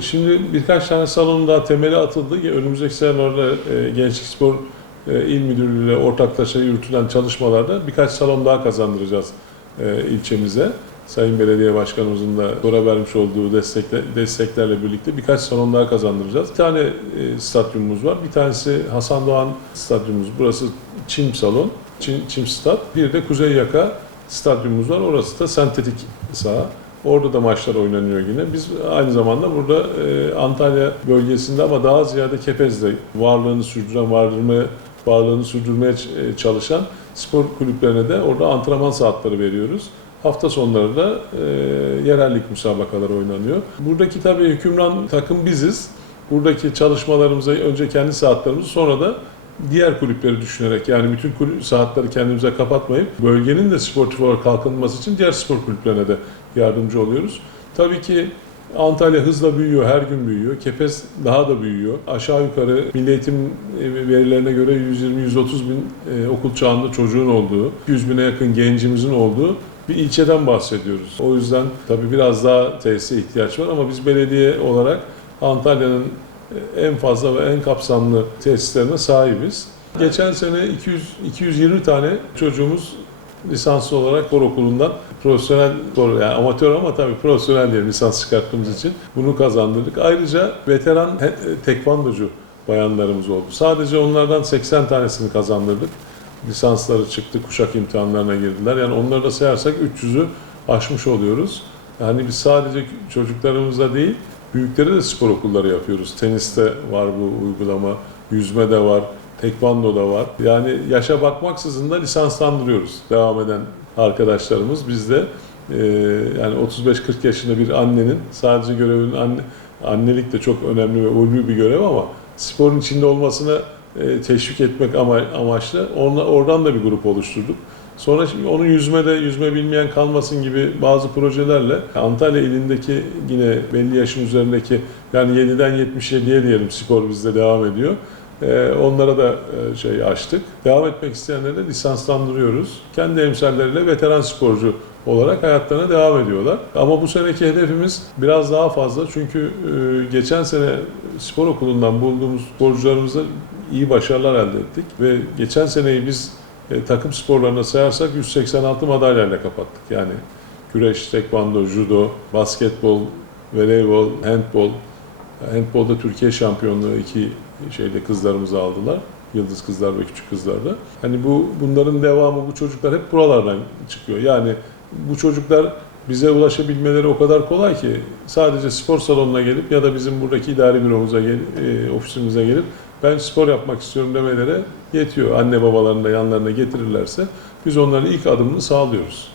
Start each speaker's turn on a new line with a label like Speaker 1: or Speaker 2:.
Speaker 1: Şimdi birkaç tane salonun daha temeli atıldı. Önümüzdeki sene orada e, Gençlik Spor e, İl Müdürlüğü ile ortaklaşa yürütülen çalışmalarda birkaç salon daha kazandıracağız e, ilçemize. Sayın Belediye Başkanımızın da sonra vermiş olduğu destekle, desteklerle birlikte birkaç salon daha kazandıracağız. Bir tane e, stadyumumuz var. Bir tanesi Hasan Doğan Stadyumumuz. Burası Çim Salon, Çim, Çim Stat. Bir de Kuzey Yaka Stadyumumuz var. Orası da sentetik saha. Orada da maçlar oynanıyor yine. Biz aynı zamanda burada e, Antalya bölgesinde ama daha ziyade Kepez'de varlığını sürdüren, varlığını, varlığını sürdürmeye e, çalışan spor kulüplerine de orada antrenman saatleri veriyoruz. Hafta sonları da e, yerellik müsabakalar oynanıyor. Buradaki tabii hükümran takım biziz. Buradaki çalışmalarımıza önce kendi saatlerimizi sonra da diğer kulüpleri düşünerek yani bütün kulüp saatleri kendimize kapatmayıp bölgenin de sportif olarak kalkınması için diğer spor kulüplerine de yardımcı oluyoruz. Tabii ki Antalya hızla büyüyor, her gün büyüyor. Kepez daha da büyüyor. Aşağı yukarı milli eğitim e, verilerine göre 120-130 bin e, okul çağında çocuğun olduğu, 100 bine yakın gencimizin olduğu bir ilçeden bahsediyoruz. O yüzden tabii biraz daha tesise ihtiyaç var ama biz belediye olarak Antalya'nın en fazla ve en kapsamlı tesislerine sahibiz. Geçen sene 200 220 tane çocuğumuz lisanslı olarak spor okulundan profesyonel yani amatör ama tabii profesyonel diye lisans çıkarttığımız için bunu kazandırdık. Ayrıca veteran tekvandocu bayanlarımız oldu. Sadece onlardan 80 tanesini kazandırdık. Lisansları çıktı, kuşak imtihanlarına girdiler. Yani onları da sayarsak 300'ü aşmış oluyoruz. Yani biz sadece çocuklarımızla değil, büyüklere de spor okulları yapıyoruz. Teniste var bu uygulama, yüzme de var, tekvando da var. Yani yaşa bakmaksızın da lisanslandırıyoruz devam eden arkadaşlarımız. Biz de e, yani 35-40 yaşında bir annenin sadece görevinin anne, annelik de çok önemli ve ulvi bir görev ama sporun içinde olmasını e, teşvik etmek ama, amaçlı onla, oradan da bir grup oluşturduk. Sonra şimdi onun yüzmede yüzme bilmeyen kalmasın gibi bazı projelerle Antalya ilindeki yine belli yaşın üzerindeki yani 7'den 77'ye diyelim spor bizde devam ediyor. Ee, onlara da e, şey açtık. Devam etmek isteyenleri de lisanslandırıyoruz. Kendi emsalleriyle veteran sporcu olarak hayatlarına devam ediyorlar. Ama bu seneki hedefimiz biraz daha fazla. Çünkü e, geçen sene spor okulundan bulduğumuz sporcularımıza iyi başarılar elde ettik. Ve geçen seneyi biz e, takım sporlarına sayarsak 186 madalyayla kapattık. Yani güreş, tekvando, judo, basketbol, voleybol, handbol. Handbolda Türkiye şampiyonluğu iki şeyde kızlarımızı aldılar. Yıldız kızlar ve küçük kızlar da. Hani bu bunların devamı bu çocuklar hep buralardan çıkıyor. Yani bu çocuklar bize ulaşabilmeleri o kadar kolay ki sadece spor salonuna gelip ya da bizim buradaki idari büromuza gelip, e, ofisimize gelip ben spor yapmak istiyorum demeleri yetiyor. Anne babalarını da yanlarına getirirlerse biz onların ilk adımını sağlıyoruz.